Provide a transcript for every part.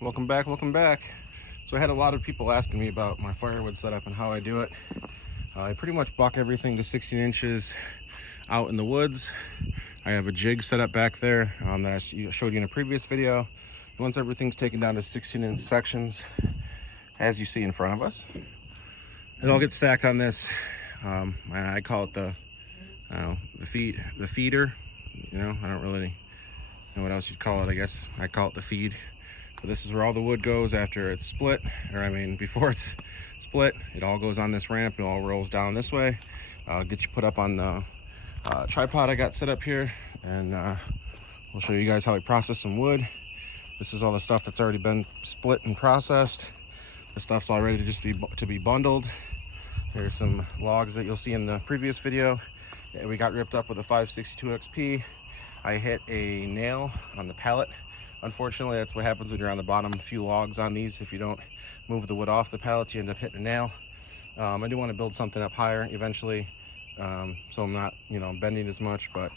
welcome back. So I had a lot of people asking me about my firewood setup and how I do it. I pretty much buck everything to 16 inches out in the woods. I have a jig set up back there that I showed you in a previous video. Once everything's taken down to 16-inch sections, as you see in front of us, it all gets stacked on this. I call it the feeder. I don't really know what else you'd call it. I guess I call it the feed. So this is where all the wood goes after it's split, before it's split. It all goes on this ramp. It all rolls down this way. I'll get you put up on the tripod I got set up here, and we'll show you guys how we process some wood. This is all the stuff that's already been split and processed. The stuff's all ready to be bundled. There's some logs that you'll see in the previous video that we got ripped up with a 562 XP. I hit a nail on the pallet. Unfortunately, that's what happens when you're on the bottom few logs on these. If you don't move the wood off the pallets, you end up hitting a nail. I do want to build something up higher eventually, so I'm not bending as much, but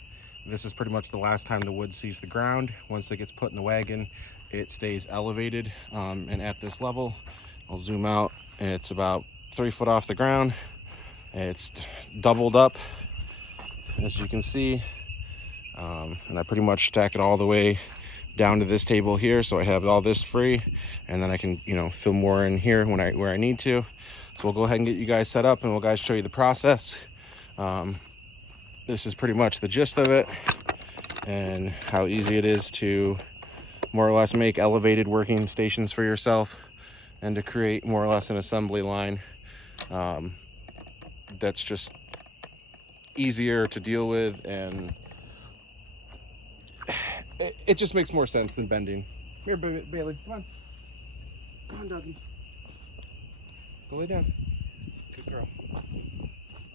this is pretty much the last time the wood sees the ground. Once it gets put in the wagon, it stays elevated, and at this level, I'll zoom out, and it's about 3 foot off the ground. It's doubled up, as you can see, and I pretty much stack it all the way down to this table here, so I have all this free, and then I can fill more in here where I need to. So we'll go ahead and get you guys set up, and we'll guys show you the process. This is pretty much the gist of it, and how easy it is to more or less make elevated working stations for yourself, and to create more or less an assembly line that's just easier to deal with, and it just makes more sense than bending. Here, Bailey, come on. Come on, doggy. Go lay down. Good girl.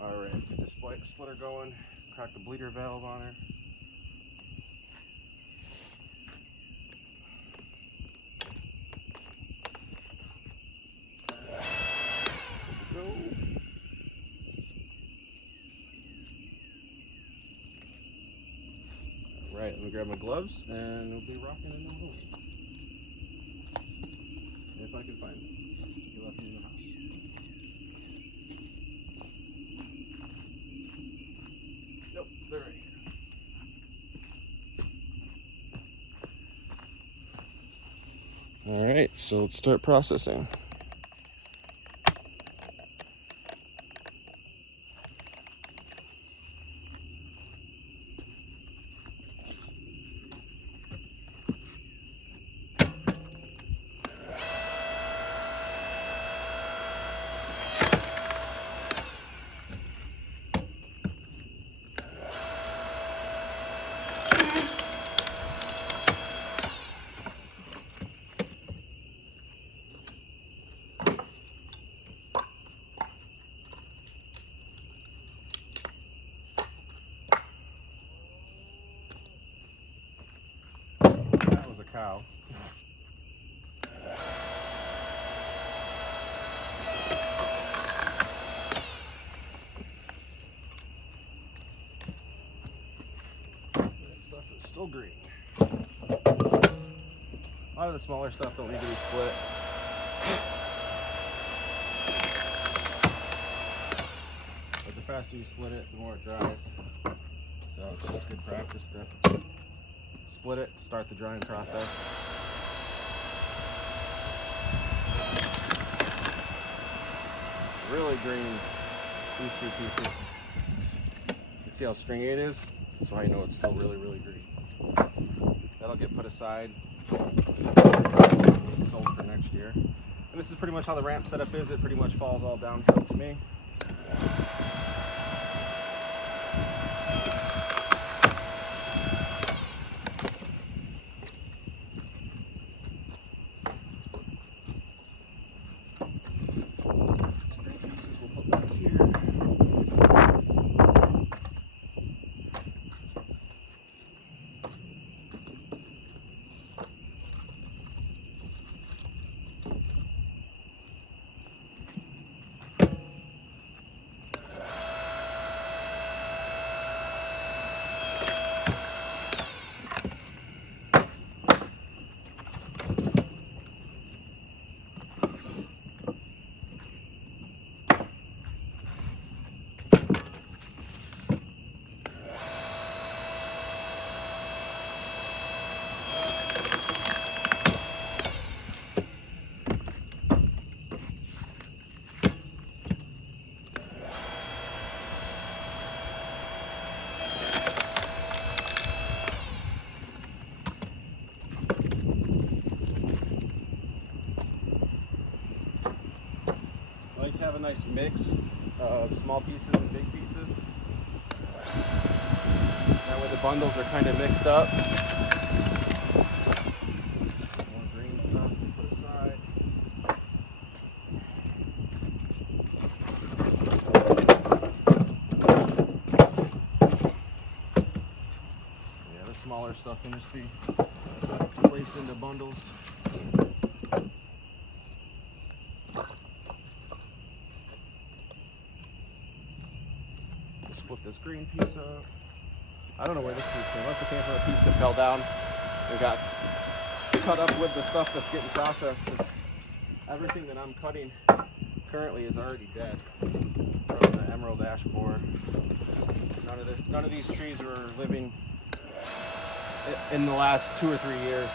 All right, get the splitter going. Crack the bleeder valve on her. Go. All right, let me grab my gloves and we'll be rocking and rolling. If I can find them. You left me in the house. Nope, they're right here. All right, so let's start processing. Cow. That stuff is still green. A lot of the smaller stuff don't need to be split. But the faster you split it, the more it dries. So it's just good practice to split it, start the drying process. Really green, these two pieces. You can see how stringy it is, so I know it's still really, really green. That'll get put aside, sold for next year. And this is pretty much how the ramp setup is. It pretty much falls all downhill to me. have a nice mix of small pieces and big pieces. That way the bundles are kind of mixed up. More green stuff we put aside. Yeah, the smaller stuff can just be placed into bundles. Split this green piece up. I don't know where this piece came. Must have came from a piece that fell down and got cut up with the stuff that's getting processed. 'Cause everything that I'm cutting currently is already dead. From the emerald ash borer. None of these trees were living in the last 2 or 3 years.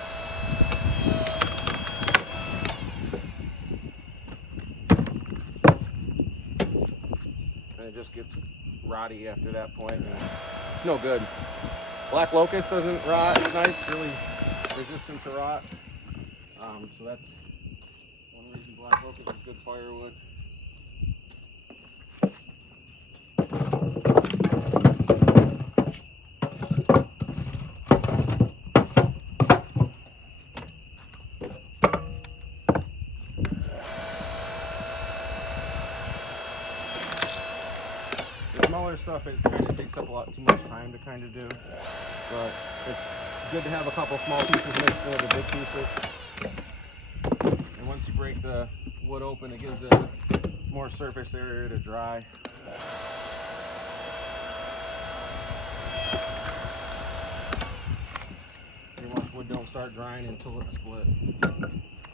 And it just gets rotty after that point, and it's no good. Black locust doesn't rot. It's nice, really resistant to rot. So that's one reason black locust is good firewood. Smaller stuff, it kind of takes up a lot too much time to kind of do, but it's good to have a couple small pieces mixed with the big pieces. And once you break the wood open, it gives it more surface area to dry. Pretty much wood don't start drying until it's split.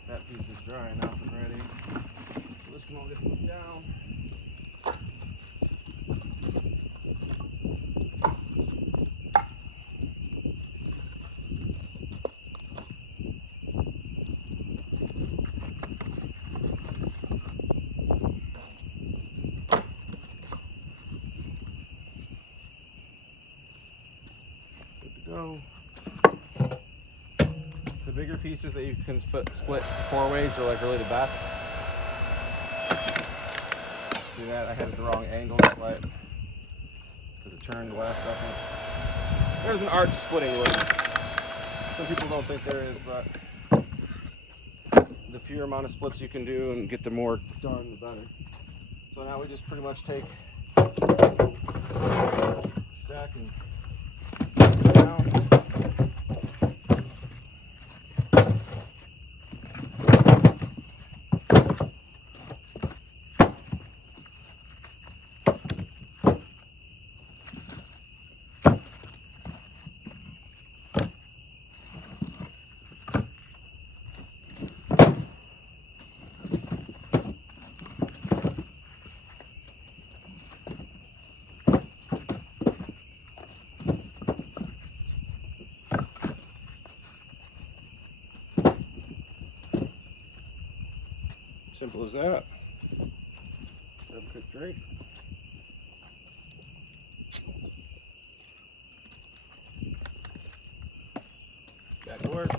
That piece is dry enough and ready. So this can all get moved down. Go. The bigger pieces that you can split 4 ways are like really the best. See that? I had it the wrong angle, that's why because it turned the last second. There's an art to splitting wood. Some people don't think there is, but the fewer amount of splits you can do and get the more done, the better. So now we just pretty much take stack and down. Simple as that. Have a quick drink. Back to work.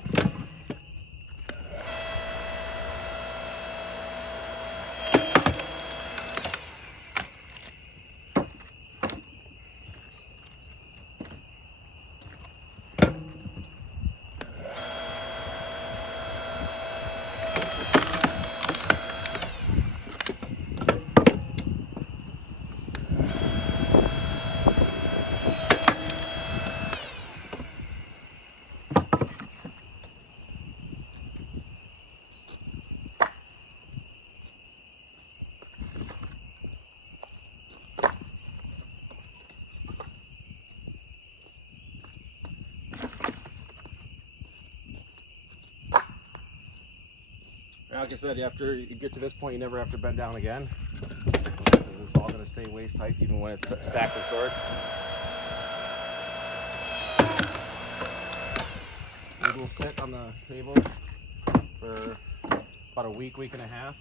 Like I said, after you get to this point, you never have to bend down again. It's all going to stay waist height even when it's stacked and stored. It will sit on the table for about a week, week and a half,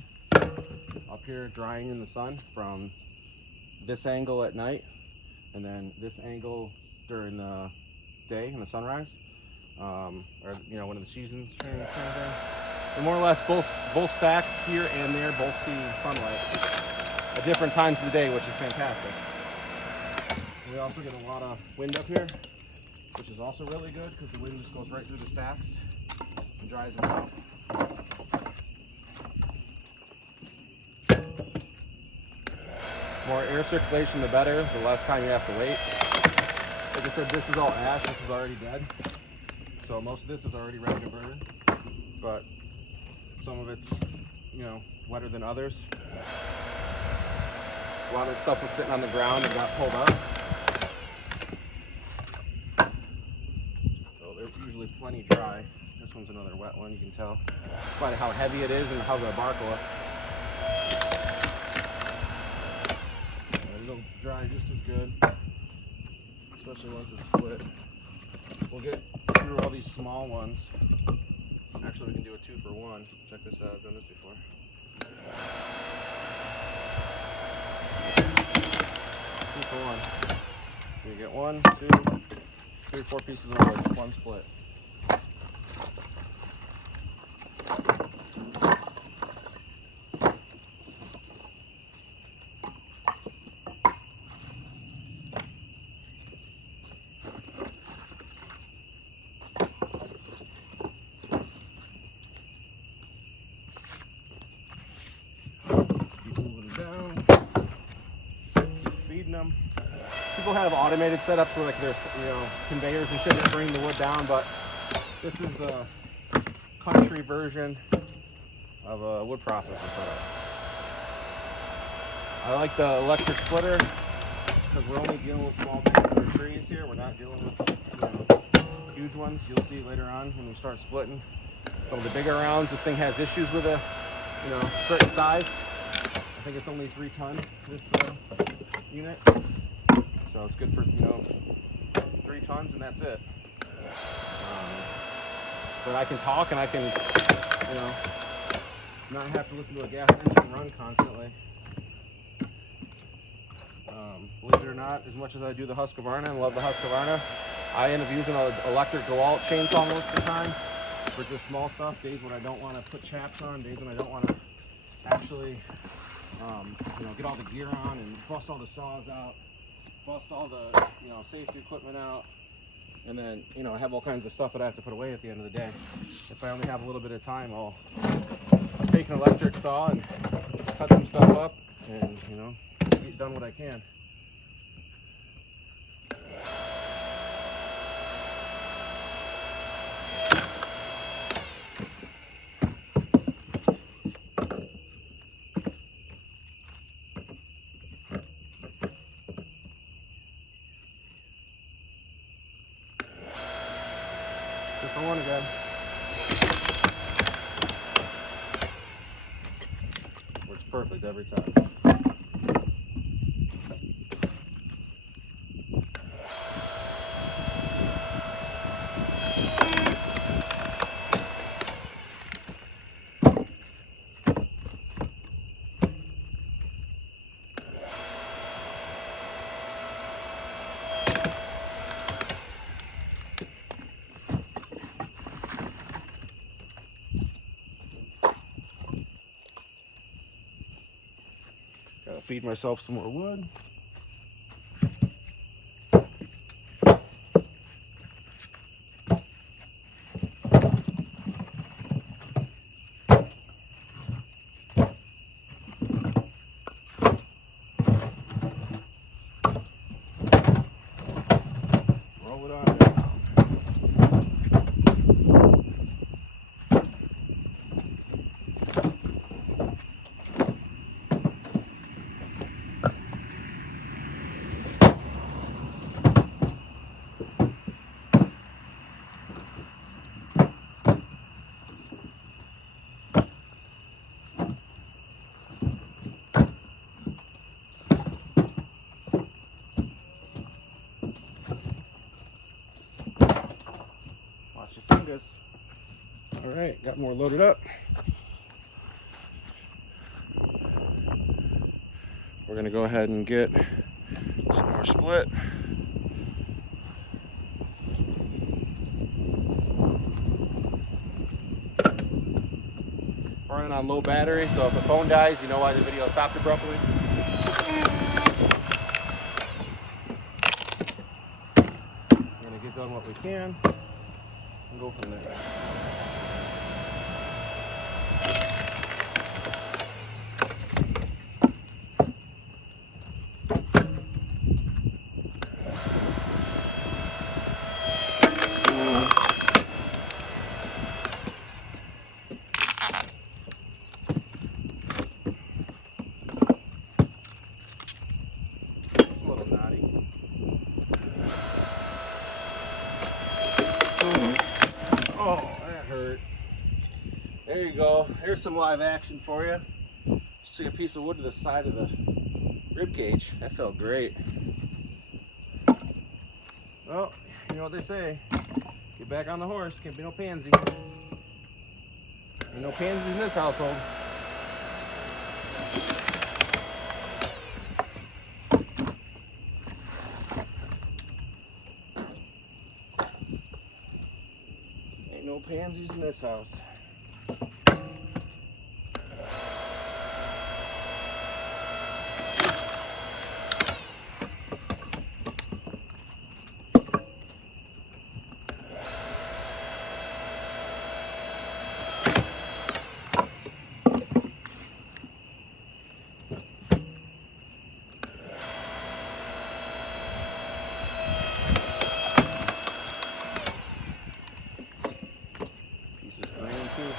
up here drying in the sun from this angle at night and then this angle during the day in the sunrise, or you know, when the season's changing. And more or less both stacks here and there both see sunlight. at different times of the day, which is fantastic. We also get a lot of wind up here, which is also really good because the wind just goes right through the stacks and dries them out. More air circulation, the better. The less time you have to wait. Like I said, this is all ash. This is already dead. So most of this is already ready to burn. But some of it's, you know, wetter than others. A lot of the stuff was sitting on the ground and got pulled up. So they're usually plenty dry. This one's another wet one, you can tell. By how heavy it is and how the bark looks. It'll dry just as good, especially once it's split. We'll get through all these small ones. Actually, we can do a 2-for-1. Check this out, I've done this before. 2-for-1. You get 1, 2, 3, 4 pieces of wood, 1 split. Feeding them. People have automated setups where like there's, you know, conveyors and shit that bring the wood down, but this is the country version of a wood processor setup. I like the electric splitter because we're only dealing with small trees here. We're not dealing with, you know, huge ones. You'll see later on when we start splitting. Some of the bigger rounds, this thing has issues with a, you know, certain size. I think it's only 3 tons, this unit. So it's good for, you know, 3 tons and that's it. But I can talk and I can, you know, not have to listen to a gas engine run constantly. Believe it or not, as much as I do the Husqvarna and love the Husqvarna, I end up using an electric DeWalt chainsaw most of the time for just small stuff. Days when I don't want to put chaps on, days when I don't want to actually, you know, get all the gear on and bust all the saws out, bust all the, you know, safety equipment out, and then, you know, I have all kinds of stuff that I have to put away at the end of the day. If I only have a little bit of time, I'll take an electric saw and cut some stuff up and, you know, get done what I can. Just for one again. Works perfect every time. Gotta feed myself some more wood. Roll it on down. Watch your fingers. All right, got more loaded up. We're gonna go ahead and get some more split. Running on low battery, so if the phone dies, you know why the video stopped abruptly. We're gonna get done what we can and go from there. It's a little knotty. Oh, that hurt. There you go. Here's some live action for you. Just took a piece of wood to the side of the rib cage. That felt great. Well, you know what they say. Get back on the horse. Can't be no pansy. Ain't no pansies in this household. Ain't no pansies in this house. Piece of grain too.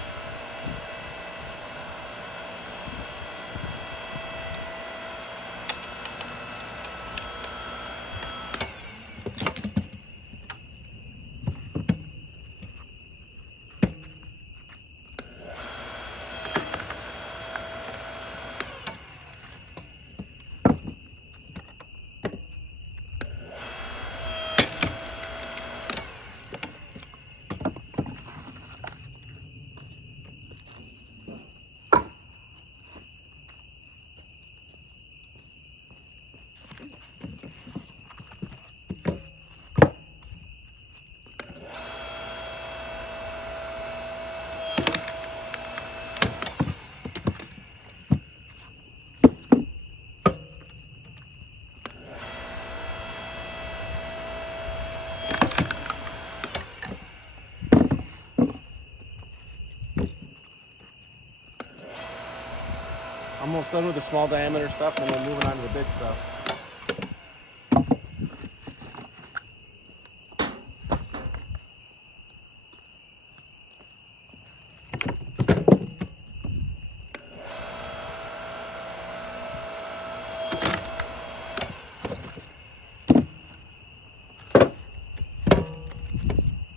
Almost done with the small diameter stuff, and then we're moving on to the big stuff.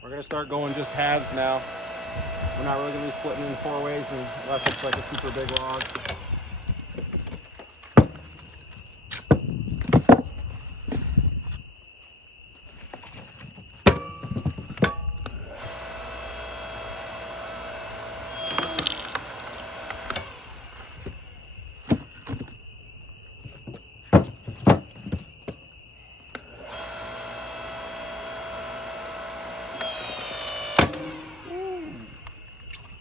We're gonna start going just halves now. We're not really gonna be splitting in 4 ways unless it's like a super big log.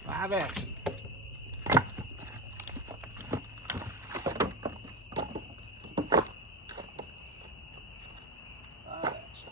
Live action. Live action.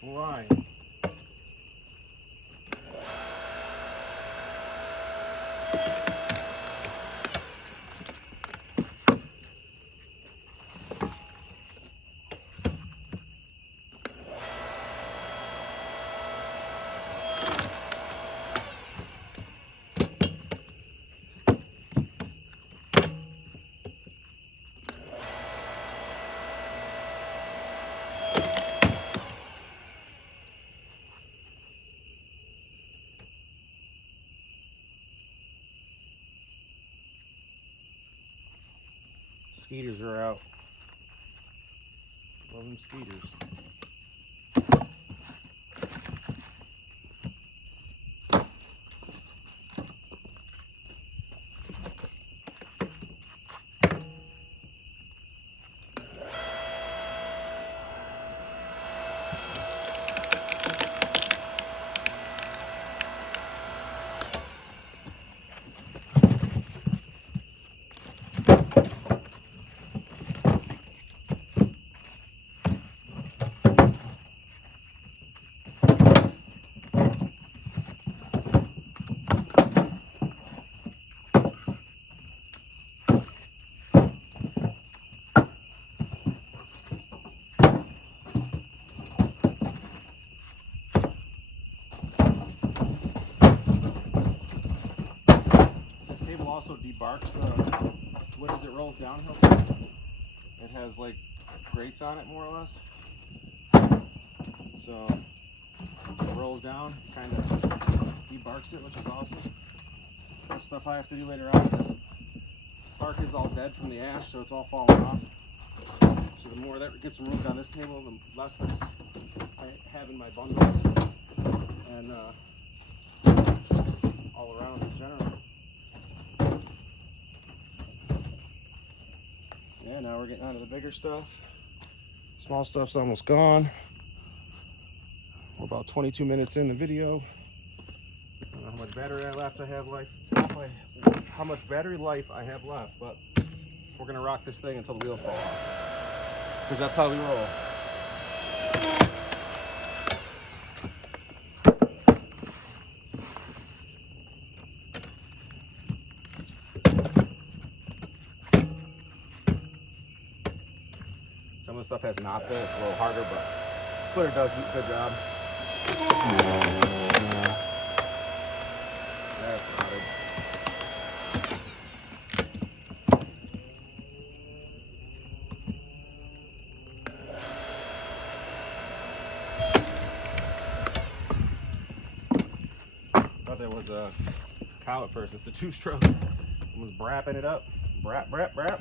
Flying. Skeeters are out. Love them skeeters. Also debarks the wood as it rolls downhill. It has like grates on it, more or less. So it rolls down, kind of debarks it, which is awesome. That's stuff I have to do later on because the bark is all dead from the ash, so it's all falling off. So the more that gets removed on this table, the less that's I have in my bundles and all around in general. Yeah, now we're getting on to the bigger stuff. Small stuff's almost gone. We're about 22 minutes in the video. I don't know how much battery how much battery life I have left, but we're gonna rock this thing until the wheels fall off. Because that's how we roll. Some of the stuff has knots in it, it's a little harder, but Splitter does a good job. That's knotted. Thought there was a cow at first. It's the two-stroke. I was brapping it up. Brap, brap, brap.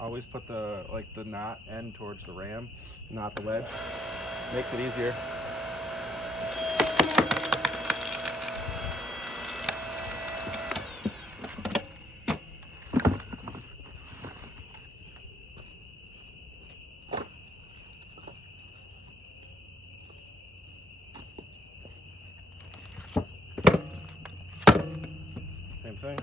Always put the knot end towards the ram, not the wedge. Makes it easier. Same thing.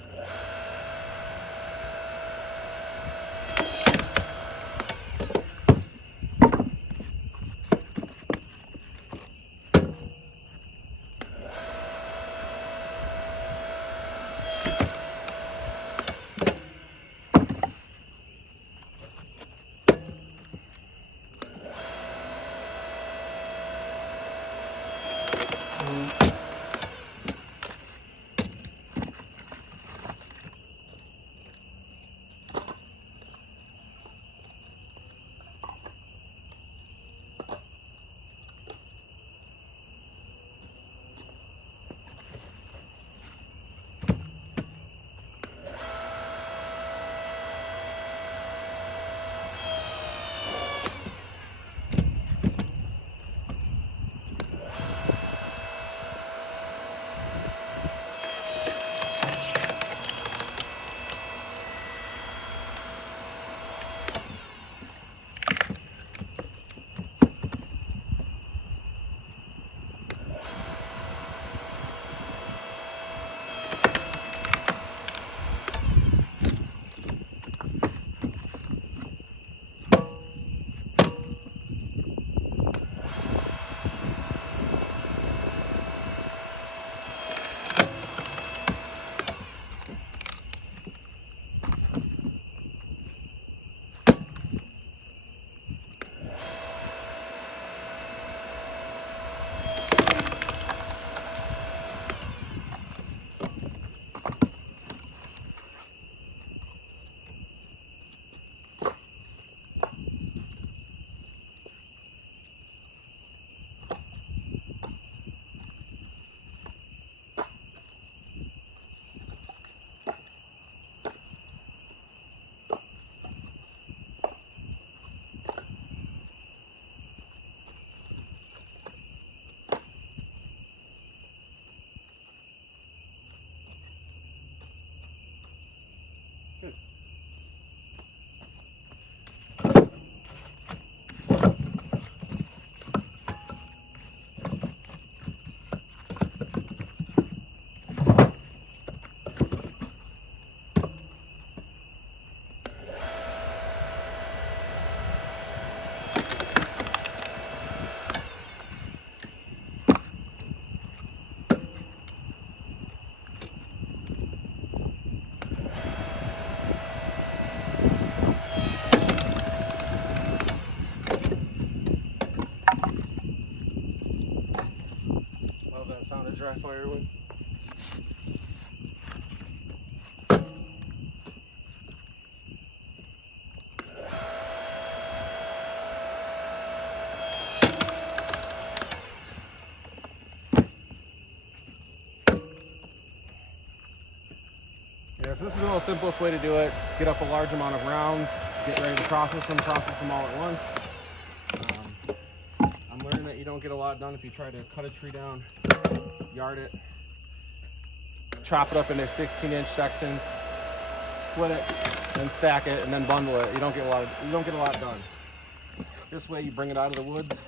pound of dry firewood. Yeah, so this is the most simplest way to do it. Get up a large amount of rounds, get ready to process them all at once. I'm learning that you don't get a lot done if you try to cut a tree down, yard it, chop it up into 16-inch sections, split it, then stack it, and then bundle it. You don't get a lot done. This way you bring it out of the woods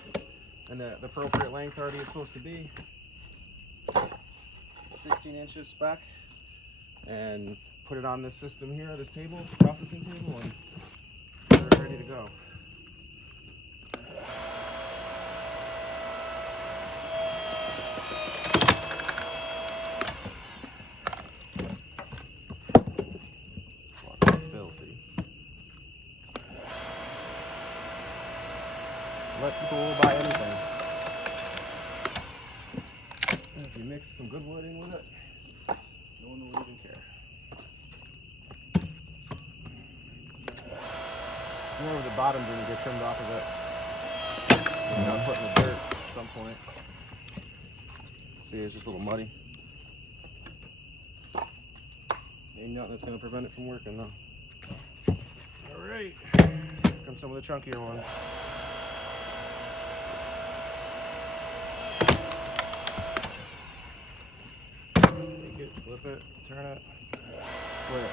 and the appropriate length already it's supposed to be. 16 inches spec, and put it on this system here, this table, processing table, and we're ready to go. Filthy. Let people buy anything. And if you mix some good wood in with it, no one will even care. Remember the bottom didn't get trimmed off of it. I'm putting the dirt at some point. See, it's just a little muddy. Ain't nothing that's going to prevent it from working though. Alright, here come some of the chunkier ones. Take it, flip it, turn it, split it.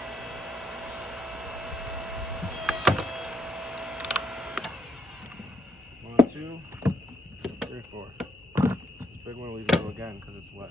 One, two, three, four. This big one will even go again because it's wet.